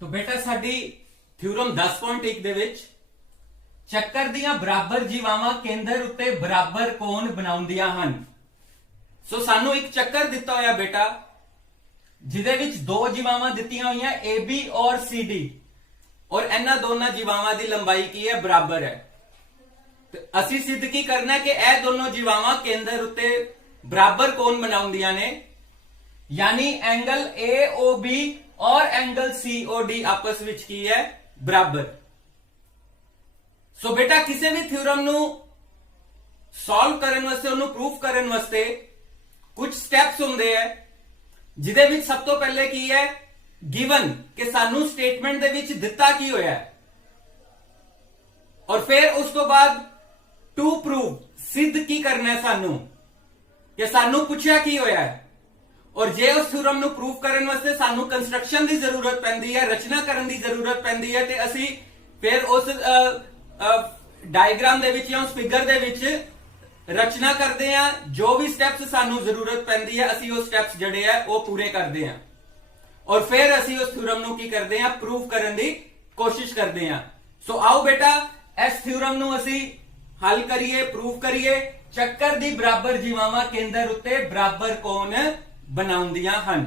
तो बेटा साडी थ्योरम 10.1 ਦੇ ਵਿੱਚ ਚੱਕਰ ਦੀਆਂ ਬਰਾਬਰ ਜੀਵਾਵਾਂ ਕੇਂਦਰ ਉੱਤੇ ਬਰਾਬਰ ਕੋਣ ਬਣਾਉਂਦੀਆਂ ਹਨ। ਸੋ ਸਾਨੂੰ ਇੱਕ ਚੱਕਰ ਦਿੱਤਾ ਹੋਇਆ ਬੇਟਾ ਜਿਹਦੇ ਵਿੱਚ ਦੋ ਜੀਵਾਵਾਂ ਦਿੱਤੀਆਂ ਹੋਈਆਂ AB ਔਰ CD ਔਰ ਇਹਨਾਂ ਦੋਨਾਂ ਜੀਵਾਵਾਂ ਦੀ ਲੰਬਾਈ ਕੀ ਹੈ, ਬਰਾਬਰ ਹੈ। ਤੇ ਅਸੀਂ ਸਿੱਧ ਕੀ ਕਰਨਾ ਕਿ ਇਹ ਦੋਨੋਂ ਜੀਵਾਵਾਂ ਕੇਂਦਰ ਉੱਤੇ ਬਰਾਬਰ ਕੋਣ ਬਣਾਉਂਦੀਆਂ ਨੇ, यानी एंगल AOB और एंगल COD आपस विच की है, बराबर। सो बेटा किसी भी थ्योरम नु सॉल्व करने वास्ते उन्हें प्रूफ करने वास्ते कुछ स्टेप्स होंगे है, जिदे विच सब तो पहले की है गिवन कि सानू स्टेटमेंट दे विच दिता की होया है, और फिर उस तो बाद टू प्रूव सिद्ध की करना है सानू कि सानू पूछया की होया है। और जे उस थ्योरम नु प्रूफ करने वास्ते सानू कंस्ट्रक्शन की जरूरत पैंदी है, रचना करने की जरूरत पैंदी है, ते असी फिर उस डायग्राम दे विच या उस फिगर दे विच रचना करते हैं। जो भी स्टेप्स सानू जरूरत पैंदी है असी वो स्टेप्स जड़े है वो पूरे करते हैं, और फिर असी उस थ्योरम नु की करते हैं, प्रूफ करने की कोशिश करते हैं। सो आओ बेटा इस थ्योरम नु असी हल करिए, प्रूफ करिए। चक्कर दी बराबर जीवावां केंद्र उत्ते बराबर कोण बनाउंदियां हन।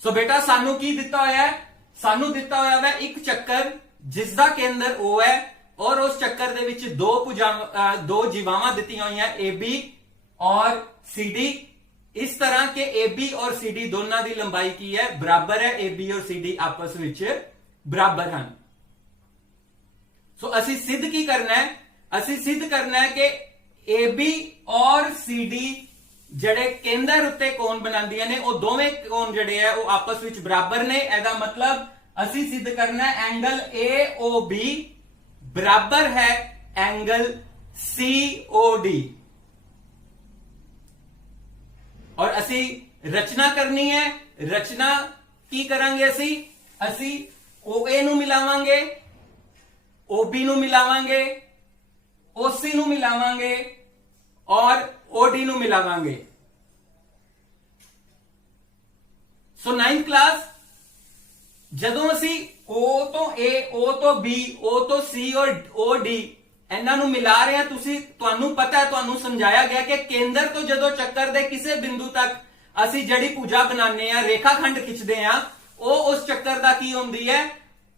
सो बेटा सानू की दिता होया है, सानू दिता होया है एक चक्कर जिसका केंद्र O है, और उस चक्कर दे विच दो जीवावां दित्तियां होईयां AB और CD। इस तरह के AB और CD दोनों की लंबाई की है, बराबर है। AB और CD आपस विच बराबर हैं। सो असी सिद्ध की करना है, असी सिद्ध करना है कि AB और CD जड़े केंद्र उत्ते कोण बनांदियां ने, वो दोवें कोण जड़े है वो आपस विच बराबर ने। एदा मतलब असी सिद्ध करना है एंगल AOB बराबर है एंगल COD, और असी रचना करनी है। रचना की करांगे असी OA नु मिलावांगे, OB नु मिलावांगे, OC नु मिलावांगे और OD नु मिलावांगे। सो 9th क्लास जदों असी O तो A, O तो B, O तो C और OD इन्हां नु मिला रहे हैं, तुहानू पता है, तुहानू समझाया गया कि केंद्र तो जदों चक्कर दे किसी बिंदु तक असी जड़ी भुजा बनाने हैं, रेखाखंड खिंचते हैं, वो उस चक्कर दा की हुंदी है,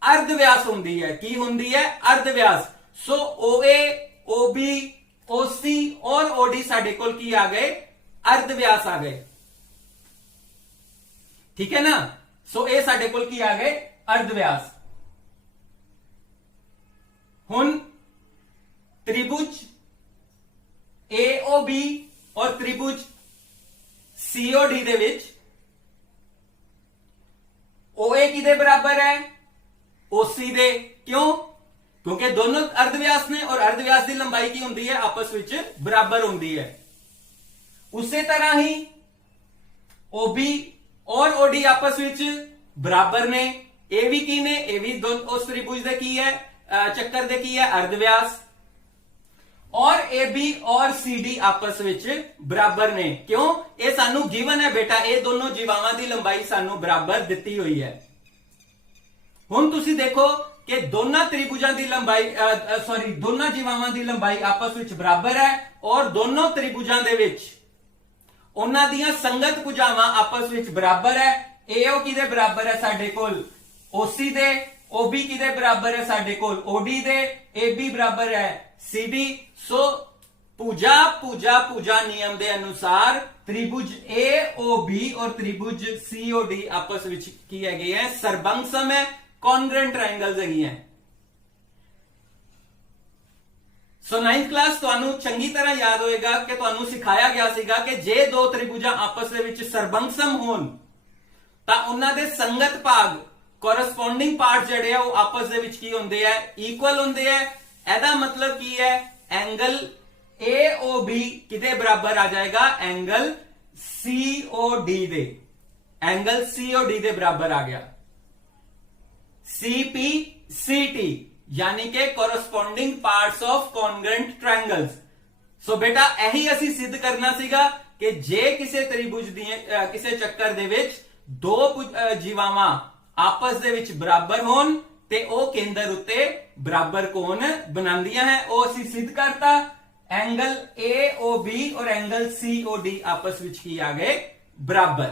अर्धव्यास हुंदी है। की हुंदी है? अर्धव्यास। सो OA, OB, OC और OD साडे कोल की आ गए, अर्धव्यास आ गए। ठीक है ना। सो ए साडे कोल की आ गए, अर्धव्यास। हुन त्रिभुज AOB और त्रिभुज COD दे विच OA किदे बराबर है? OC दे। क्यों? क्योंकि दोनों अर्धव्यास ने, और अर्धव्यास की लंबाई की होंदी है, आपस विच बराबर होंदी है। उसी तरह ही OB और OD आपस विच बराबर ने। ए भी की ने, ए भी उस त्रिभुज दे की है, चक्कर दे की है, अर्धव्यास। और AB और CD आपस विच बराबर ने। क्यों? ये सानू गिवन है बेटा, ये दोनों जीवावां की लंबाई सानू बराबर दिती हुई है। हुण तुसी देखो कि दोनों त्रिभुजां की लंबाई दोनों जीवावां की लंबाई आपस विच बराबर है, और दोनों त्रिभुजां दे विच उन्हां दीयां संगत भुजावां आपस विच बराबर है। AO किदे बराबर है साडे कोल? OC दे। OB किदे बराबर है साडे कोल? OD दे। AB बराबर है CD। सो पूजा नियम दे अनुसार त्रिभुज AOB और त्रिभुज COD आपस विच की है, सरबंगसम है, कॉन्ग्रेंट ट्रायंगल्स है। सो 9th क्लास तुहानू चंगी तरह याद होएगा कि तुहानू सिखाया गया सीगा कि जे दो त्रिभुजा आपस दे विच सरबंगसम होण तां उन्हां दे संगत भाग, कोरस्पोंडिंग पार्ट जड़े वो आपस दे विच की हुंदे है, इक्वल हुंदे है। एदा मतलब की है एंगल AOB किदे बराबर आ जाएगा? एंगल COD दे। एंगल COD दे बराबर आ गया। CPCT यानी कि corresponding parts of congruent triangles. So बेटा यही असी सिद्ध करना सीगा कि जे किसी त्रिभुज किसी चक्कर दे विच दो जीवावां ਆਪਸ ਦੇ ਵਿੱਚ ਬਰਾਬਰ ਹੋਣ ਤੇ ਉਹ ਕੇਂਦਰ ਉੱਤੇ ਬਰਾਬਰ ਕੋਣ ਬਣਾਉਂਦੀਆਂ ਹੈ। ਉਹ ਅਸੀਂ ਸਿੱਧ ਕਰਤਾ। एंगल AOB और एंगल COD आपस में की आ गए बराबर।